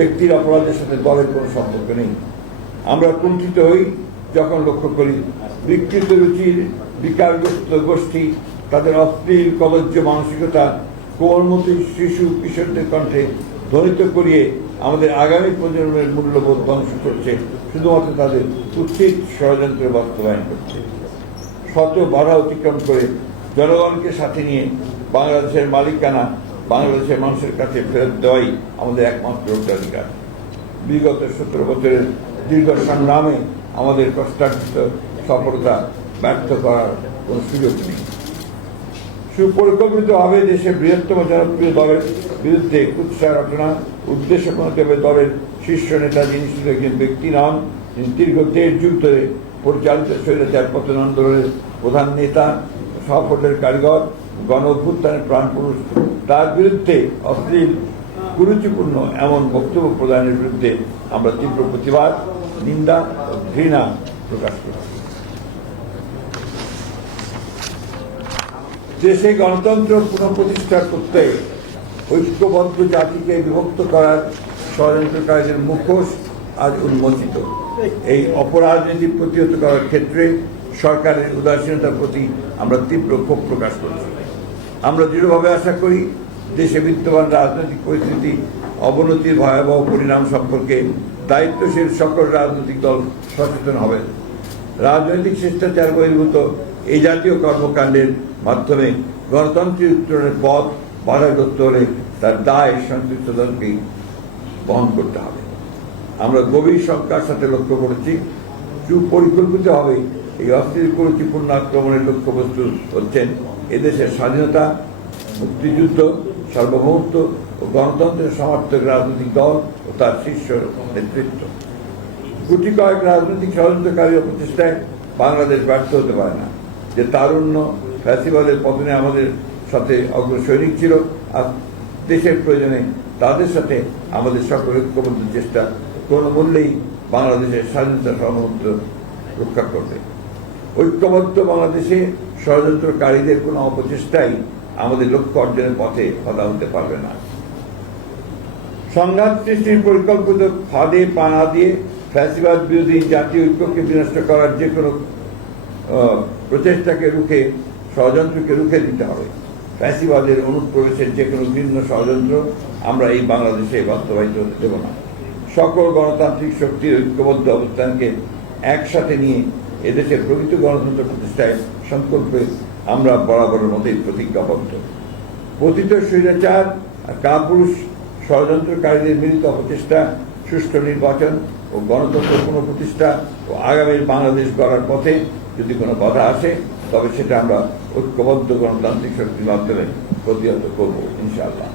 ব্যক্তির অপরাধের সাথে দলের কোনো সম্পর্ক নেই। আমরা কুণ্ঠিত হই যখন লক্ষ্য করি বিকৃত রুচির বিকারগ্রস্ত গোষ্ঠী তাদের অশ্লীল কদর্য মানসিকতা কোমলমতি শিশু কিশোরদের কণ্ঠে ধ্বনিত করিয়ে আমাদের আগামী প্রজন্মের মূল্যবোধ ধ্বংস করছে, শুধুমাত্র তাদের উচিত ষড়যন্ত্রের বাস্তবায়ন করছে। শত বাধা অতিক্রম করে জনগণকে সাথে নিয়ে বাংলাদেশের মালিকানা বাংলাদেশের মানুষের কাছে ফেরত দেওয়াই আমাদের একমাত্র অগ্রাধিকার। বিগত 17 বছরের দীর্ঘ সংগ্রামে আমাদের কষ্টার্জিত সফলতা ব্যর্থ করার কোনো সুযোগ নেই। সুপরিকল্পিতভাবে দেশের বৃহত্তম জনপ্রিয় দলের বিরুদ্ধে কুৎসা রচনা উদ্দেশ্য প্রণোদিত দলের শীর্ষ নেতা যিনি শুধু একজন ব্যক্তি নন, তিনি দীর্ঘ 1.5 যুগ ধরে পরিচালিত স্বৈরাচার পতন আন্দোলনের প্রধান নেতা, সাফল্যের কারিগর, গণ অভ্যুত্থানের প্রাণপুরুষ, তার বিরুদ্ধে অশ্লীল কুরুচিপূর্ণ এমন বক্তব্য প্রদানের বিরুদ্ধে আমরা তীব্র প্রতিবাদ, নিন্দা ও ঘৃণা প্রকাশ করছি। দেশে গণতন্ত্র পুনঃপ্রতিষ্ঠার প্রত্যয়ে ঐক্যবদ্ধ জাতিকে বিভক্ত করার ষড়যন্ত্রকারীদের মুখোশ আজ উন্মোচিত। এই অপরাজনীতি প্রতিহত করার ক্ষেত্রে সরকারের উদাসীনতার প্রতি আমরা তীব্র ক্ষোভ প্রকাশ করছি। আমরা দৃঢ়ভাবে আশা করি দেশে বিদ্যমান রাজনৈতিক পরিস্থিতি অবনতির ভয়াবহ পরিণাম সম্পর্কে দায়িত্বশীল সকল রাজনৈতিক দল সচেতন হবেন। রাজনৈতিক শিষ্টাচার বহির্ভূত এই জাতীয় কর্মকাণ্ডের মাধ্যমে গণতন্ত্রের উত্তরণের পথ বাধাগ্রস্ত হলে তার দায় সংশ্লিষ্ট দলকেই বহন করতে হবে। আমরা গভীর শঙ্কার সাথে লক্ষ্য করেছি সুপরিকল্পিতভাবে এই অশ্লীল কুরুচিপূর্ণ আক্রমণের লক্ষ্যবস্তু হচ্ছেন এদেশের স্বাধীনতা, মুক্তিযুদ্ধ, সার্বভৌমত্ব ও গণতন্ত্রের সমর্থক রাজনৈতিক দল ও তার শীর্ষ নেতৃত্ব। গুটি কয়েক রাজনৈতিক ষড়যন্ত্রকারী প্রচেষ্টায় বাংলাদেশ ব্যর্থ হতে পারে না। যে তারুণ্য ফ্যাসিবাদের পতনে আমাদের সাথে অগ্রসৈনিক ছিল, আর দেশের প্রয়োজনে তাদের সাথে আমাদের সকল ঐক্যবদ্ধ চেষ্টা কোনো মূল্যেই বাংলাদেশের স্বাধীনতা সার্বভৌমত্ব রক্ষা করবে। ঐক্যবদ্ধ বাংলাদেশে ষড়যন্ত্রকারীদের কোনো অপচেষ্টাই আমাদের লক্ষ্য অর্জনের পথে বাধা হতে পারবে না। সংঘাত সৃষ্টির পরিকল্পিত ফাঁদে পা না দিয়ে ফ্যাসিবাদ বিরোধী জাতীয় ঐক্যকে বিনষ্ট করার যে কোনো প্রচেষ্টাকে রুখে ষড়যন্ত্রকে রুখে দিতে হবে। ফ্যাসিবাদের অনুপ্রবেশের যে কোনো ভিন্ন ষড়যন্ত্র আমরা এই বাংলাদেশে বাস্তবায়িত হতে দেব না। সকল গণতান্ত্রিক শক্তির ঐক্যবদ্ধ অবস্থানকে একসাথে নিয়ে এদেশের প্রকৃত গণতন্ত্র প্রতিষ্ঠায় সংকল্পে আমরা বরাবরের মতোই প্রতিজ্ঞাবদ্ধ। পতিত স্বৈরাচার আর কাপুরুষ ষড়যন্ত্রকারীদের মিলিত অপচেষ্টা, সুষ্ঠু নির্বাচন ও গণতন্ত্র পুনঃপ্রতিষ্ঠা ও আগামীর বাংলাদেশ গড়ার পথে যদি কোনো বাধা আসে তবে সেটা আমরা ঐক্যবদ্ধ গণতান্ত্রিক শক্তির মাধ্যমে প্রতিহত করব ইনশাআল্লাহ।